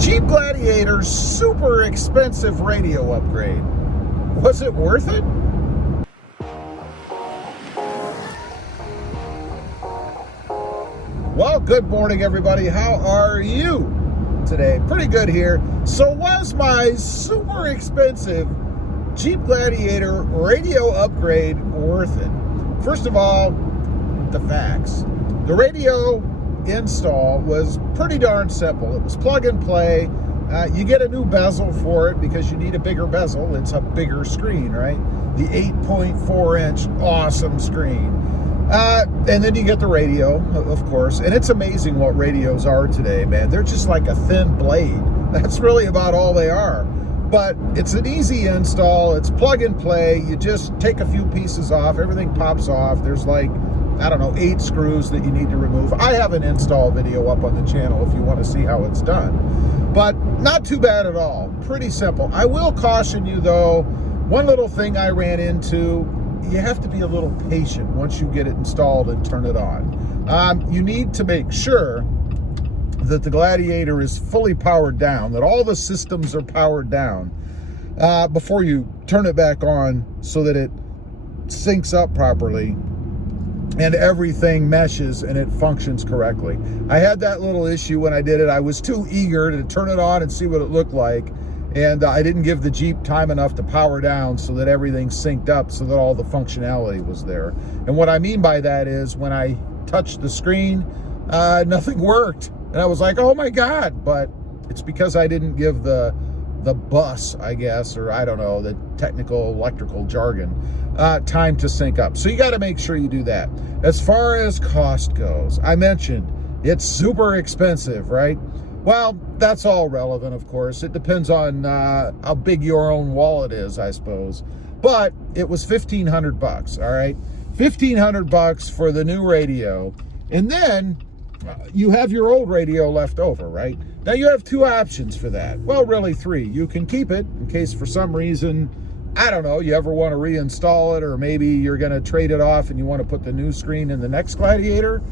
Jeep Gladiator's super expensive radio upgrade. Was it worth it? Well, good morning, everybody. How are you today? Pretty good here. So was my super expensive Jeep Gladiator radio upgrade worth it? First of all, the facts. The radio install was pretty darn simple. It was plug and play. You get a new bezel for it because you need a bigger bezel. It's a bigger screen, right? The 8.4-inch awesome screen. And then you get the radio, of course. And it's amazing what radios are today, man. They're just like a thin blade. That's really about all they are. But it's an easy install. It's plug and play. You just take a few pieces off. Everything pops off. There's like, I don't know, 8 screws that you need to remove. I have an install video up on the channel if you want to see how it's done. But not too bad at all. Pretty simple. I will caution you, though, one little thing I ran into, you have to be a little patient once you get it installed and turn it on. You need to make sure that the Gladiator is fully powered down, that all the systems are powered down before you turn it back on so that it syncs up properly and everything meshes and it functions correctly. I had that little issue when I did it. I was too eager to turn it on and see what it looked like, and I didn't give the Jeep time enough to power down so that everything synced up so that all the functionality was there. And what I mean by that is when I touched the screen, nothing worked. And I was like, oh my God, but it's because I didn't give the bus, I guess, or I don't know, the technical electrical jargon, time to sync up. So you got to make sure you do that. As far as cost goes, I mentioned it's super expensive, right? Well, that's all relevant, of course. It depends on how big your own wallet is, I suppose. But it was $1,500, all right? $1,500 for the new radio. And then you have your old radio left over, right? Now you have 2 options for that. Well, really 3. You can keep it in case for some reason, I don't know, you ever want to reinstall it, or maybe you're going to trade it off and you want to put the new screen in the next Gladiator.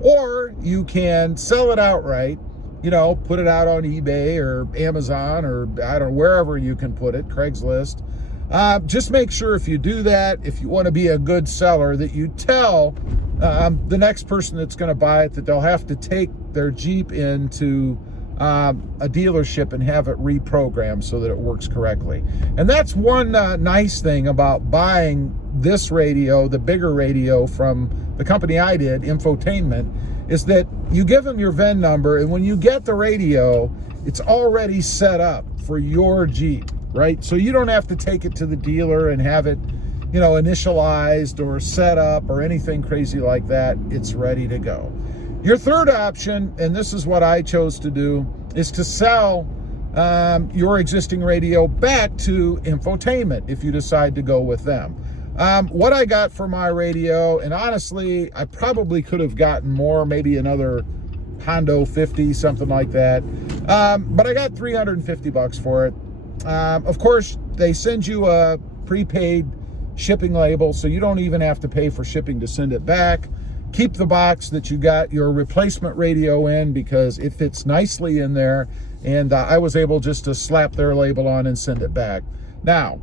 Or you can sell it outright, you know, put it out on eBay or Amazon or I don't know, wherever you can put it, Craigslist. Just make sure if you do that, if you want to be a good seller, that you tell the next person that's going to buy it that they'll have to take their Jeep into a dealership and have it reprogrammed so that it works correctly. And that's one nice thing about buying this radio, the bigger radio from the company I did, Infotainment, is that you give them your VIN number, and when you get the radio, it's already set up for your Jeep, right? So you don't have to take it to the dealer and have it, you know, initialized or set up or anything crazy like that. It's ready to go. Your third option, and this is what I chose to do, is to sell your existing radio back to Infotainment if you decide to go with them. What I got for my radio, and honestly, I probably could have gotten more, maybe another Hondo 50, something like that. But I got $350 for it. Of course, they send you a prepaid shipping label, so you don't even have to pay for shipping to send it back. Keep the box that you got your replacement radio in because it fits nicely in there, and I was able just to slap their label on and send it back. Now,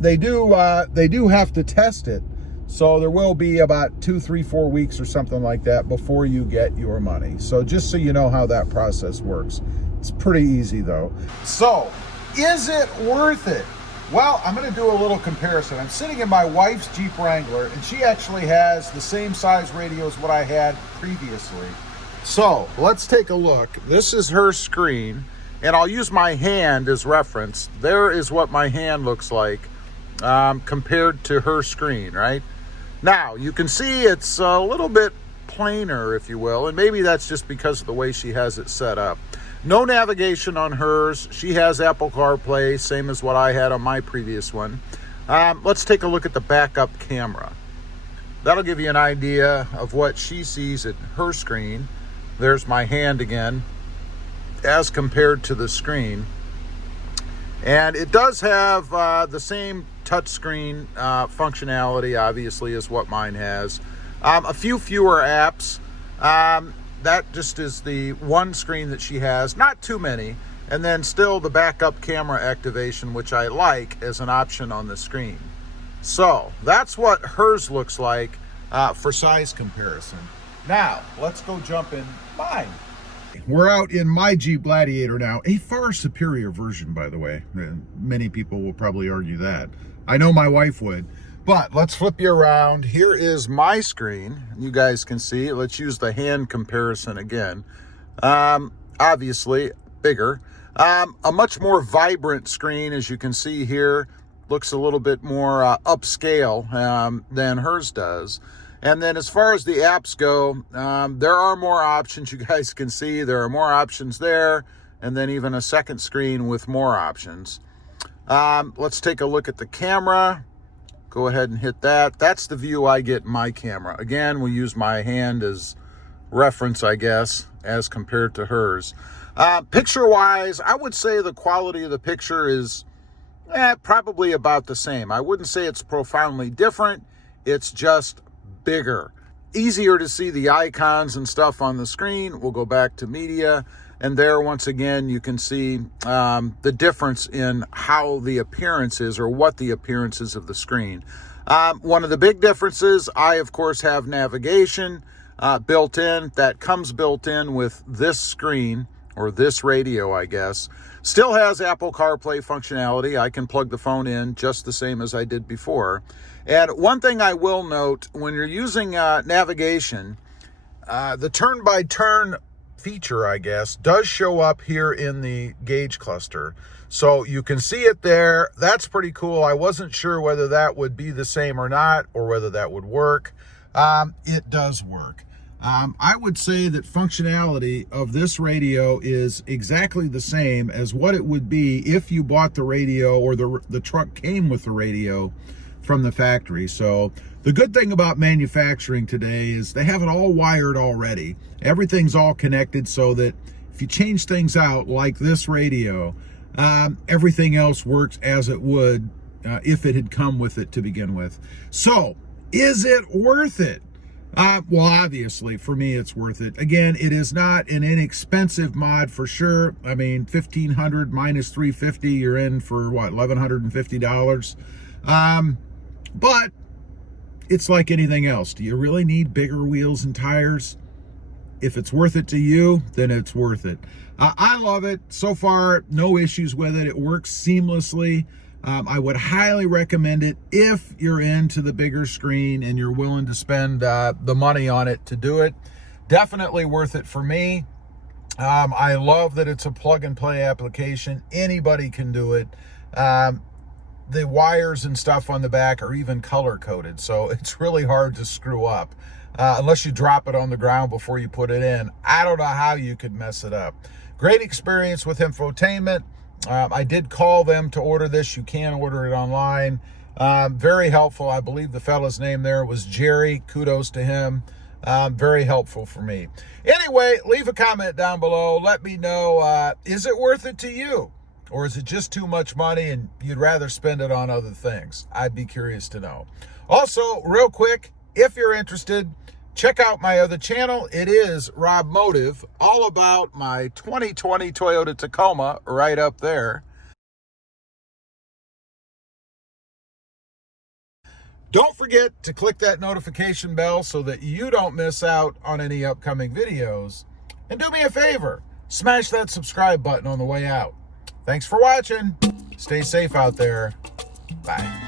they do have to test it, so there will be about 2, 3, 4 weeks or something like that before you get your money. So just so you know how that process works. It's pretty easy though. So, is it worth it? Well, I'm going to do a little comparison. I'm sitting in my wife's Jeep Wrangler, and she actually has the same size radio as what I had previously. So, let's take a look. This is her screen, and I'll use my hand as reference. There is what my hand looks like compared to her screen, right? Now, you can see it's a little bit plainer, if you will, and maybe that's just because of the way she has it set up. No navigation on hers. She has Apple CarPlay, same as what I had on my previous one. Let's take a look at the backup camera. That'll give you an idea of what she sees at her screen. There's my hand again, as compared to the screen. And it does have the same touchscreen functionality, obviously, as what mine has. A few fewer apps. that just is the one screen that she has, not too many. And then still the backup camera activation, which I like as an option on the screen. So that's what hers looks like for size comparison. Now, let's go jump in mine. We're out in my Jeep Gladiator now, a far superior version, by the way. Many people will probably argue that. I know my wife would. But let's flip you around. Here is my screen. You guys can see. Let's use the hand comparison again. Obviously, bigger. A much more vibrant screen, as you can see here. Looks a little bit more upscale than hers does. And then as far as the apps go, there are more options. You guys can see there are more options there. And then even a second screen with more options. Let's take a look at the camera. Go ahead and hit that. That's the view I get in my camera. Again, we use my hand as reference, I guess, as compared to hers. Picture-wise, I would say the quality of the picture is probably about the same. I wouldn't say it's profoundly different. It's just bigger. Easier to see the icons and stuff on the screen. We'll go back to media. And there, once again, you can see the difference in how the appearance is, or what the appearance is of the screen. One of the big differences, I, of course, have navigation built in. That comes built in with this screen, or this radio, I guess. Still has Apple CarPlay functionality. I can plug the phone in just the same as I did before. And one thing I will note, when you're using navigation, the turn-by-turn feature, I guess, does show up here in the gauge cluster. So you can see it there. That's pretty cool. I wasn't sure whether that would be the same or not, or whether that would work. It does work. I would say that functionality of this radio is exactly the same as what it would be if you bought the radio, or the truck came with the radio from the factory. So the good thing about manufacturing today is they have it all wired already. Everything's all connected, so that if you change things out like this radio, everything else works as it would if it had come with it to begin with. So is it worth it? Well, obviously, for me, it's worth it. Again, it is not an inexpensive mod for sure. I mean, $1,500 minus $350, you're in for what, $1,150? But it's like anything else. Do you really need bigger wheels and tires? If it's worth it to you, then it's worth it. I love it. So far, no issues with it. It works seamlessly. I would highly recommend it if you're into the bigger screen and you're willing to spend the money on it to do it. Definitely worth it for me. I love that it's a plug-and-play application. Anybody can do it. The wires and stuff on the back are even color-coded, so it's really hard to screw up. Unless you drop it on the ground before you put it in. I don't know how you could mess it up. Great experience with infotainment. I did call them to order this. You can order it online. Very helpful. I believe the fella's name there was Jerry. Kudos to him. Very helpful for me. Anyway, leave a comment down below. Let me know, is it worth it to you? Or is it just too much money and you'd rather spend it on other things? I'd be curious to know. Also, real quick, if you're interested, check out my other channel. It is Rob Motive, all about my 2020 Toyota Tacoma right up there. Don't forget to click that notification bell so that you don't miss out on any upcoming videos. And do me a favor, smash that subscribe button on the way out. Thanks for watching. Stay safe out there. Bye.